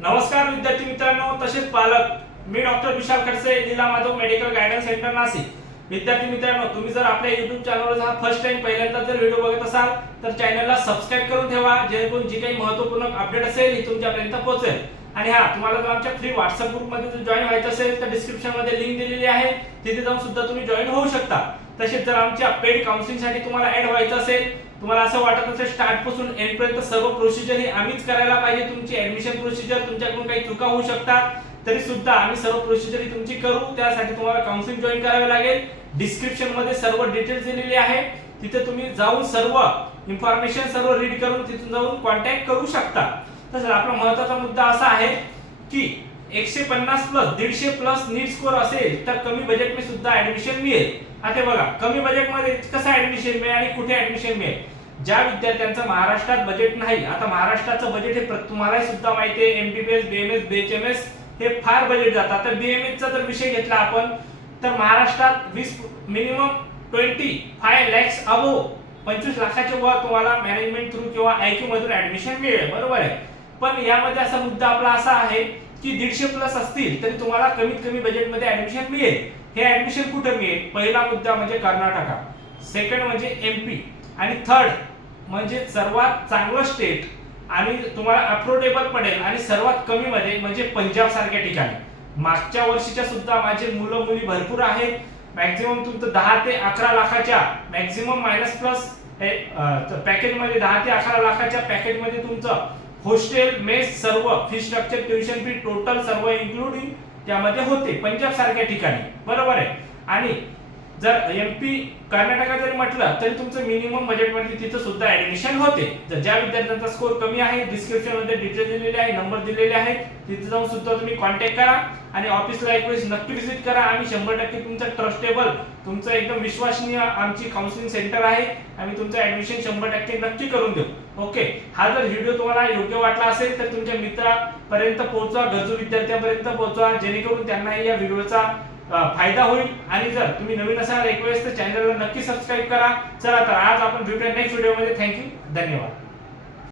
नमस्कार विद्यार्थी मित्रांनो तसेच पालक मी doctor Vishal Khadse Leela Madhav medical guidance centre Nashik. विद्यार्थी मित्रांनो तुम्ही जर आपल्या युट्यूब चॅनलवर हा फर्स्ट टाइम पहिल्यांदा जर व्हिडिओ बघत असाल तर चॅनलला सबस्क्राईब करून ठेवा जेणेकरून जी काही महत्त्वपूर्ण अपडेट असेल ही तुमच्यापर्यंत पोहोचेल. आणि हा तुम्हाला जर आमच्या फ्री व्हॉट्सअप ग्रुपमध्ये जर जॉईन व्हायचं असेल तर डिस्क्रिप्शनमध्ये लिंक दिलेली आहे. तिथे जाऊन सुद्धा तुम्ही जॉईन होऊ शकता. तसेच जर आमच्या पेड काउन्सिलिंगसाठी तुम्हाला ऍड व्हायचं असेल तुम्हाला असं वाटत असेल स्टार्टपासून एंड पर्यंत सर्व प्रोसिजर ही आम्हीच करायला पाहिजे. तुमची ऍडमिशन प्रोसिजर तुमच्याकडून काही चुका होऊ शकतात तरी सुद्धा आम्ही सर्व प्रोसिजर ही तुमची करू. त्यासाठी तुम्हाला काउन्सिलिंग जॉईन करावे लागेल. डिस्क्रिप्शनमध्ये सर्व डिटेल्स दिलेली आहे. तिथे तुम्ही जाऊन सर्व इन्फॉर्मेशन सर्व रीड करून तिथून जाऊन कॉन्टॅक्ट करू शकता. तसंच आपला महत्त्वाचा मुद्दा असा आहे की एकशे पन्नास प्लस दीडशे प्लस नीट स्कोर असेल तर कमी बजेटमध्ये सुद्धा ऍडमिशन मिळेल. आता बघा कमी बजेटमध्ये कसं ऍडमिशन मिळेल आणि कुठे ऍडमिशन मिळेल? ज्या विद्यार्थ्यांचं महाराष्ट्रात बजेट नाही आता महाराष्ट्राचं बजेट हे तुम्हालाही तुम्हाला सुद्धा माहिती आहे एमबीबीएस बीएमएस बीएचएमएस हे फार बजेट जातात. तर बीएमएसचा जर विषय घेतला आपण तर महाराष्ट्रात वीस minimum twenty five lakhs above पंचवीस लाखाच्या वर तुम्हाला मॅनेजमेंट थ्रू किंवा आयक्यू मधून ऍडमिशन मिळेल. बरोबर आहे? पण यामध्ये असा मुद्दा आपला असा आहे की दीडशे प्लस असतील तरी तुम्हाला कमीत कमी बजेटमध्ये ऍडमिशन मिळेल. हे ऍडमिशन कुठे मिळेल? पहिला मुद्दा म्हणजे कर्नाटका. सेकंड म्हणजे एमपी आणि थर्ड म्हणजे सर्वात चांगलं स्टेट आणि तुम्हाला अफोर्डेबल पडेल आणि सर्वात कमी मध्ये म्हणजे पंजाब सारख्या ठिकाणी. मागच्या वर्षीच्या सुद्धा माझे मुलं मुली भरपूर आहेत. मॅक्झिमम तुमचं दहा ते अकरा लाखाच्या मॅक्झिमम मायनस प्लस पॅकेजमध्ये दहा ते अकरा लाखाच्या पॅकेजमध्ये तुमचं हॉस्टेल मेस सर्व fee structure tuition fee total सर्व इन्क्लुडिंग त्यामध्ये होते. पंजाब सारख्या ठिकाणी. बरोबर आहे. आणि जर एमपी कर्नाटका जरी म्हटलं तरी तुमचं मिनिमम बजेट म्हणजे तिथं सुद्धा ऍडमिशन होते. जर ज्या विद्यार्थ्यांचा स्कोर कमी आहे डिस्क्रिप्शनमध्ये डिटेल दिलेले आहे नंबर दिलेले आहेत तिथे जाऊन सुद्धा तुम्ही कॉन्टॅक्ट करा आणि ऑफिसला एक वेळेस नक्की व्हिजिट करा आणि शंभर टक्के तुमचं ट्रस्टेबल तुमचं एकदम विश्वसनीय आमची काउन्सिलिंग सेंटर आहे. आम्ही तुमचं ऍडमिशन शंभर टक्के नक्की करून देऊ. ओके हा जर व्हिडिओ तुम्हाला योग्य वाटला असेल तर तुमच्या मित्रापर्यंत पोहोचवा गरजू विद्यार्थ्यांपर्यंत पोहोचवा. जेणेकरून त्यांनाही या व्हिडिओचा फायदा होईल. आणि जर तुम्ही नवीन असाल एक वेळेस तर चॅनलला नक्की सबस्क्राईब करा. चला तर आज आपण भेटूया नेक्स्ट व्हिडिओमध्ये थँक्यू धन्यवाद.